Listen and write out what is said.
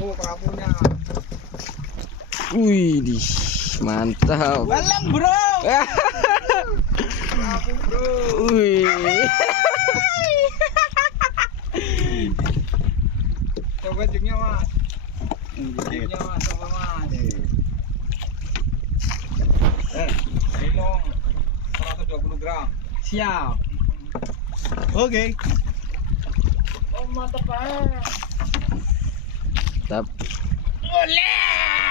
Oh, perapunya. Wih, mantap. Balang, bro. Perapu, bro. Wih. Coba jengnya, Mas. Jengnya, Mas, coba, Mas. Limong 120 gram. Siap. Oke. Oh, mantap banget. Mantap. Oleh.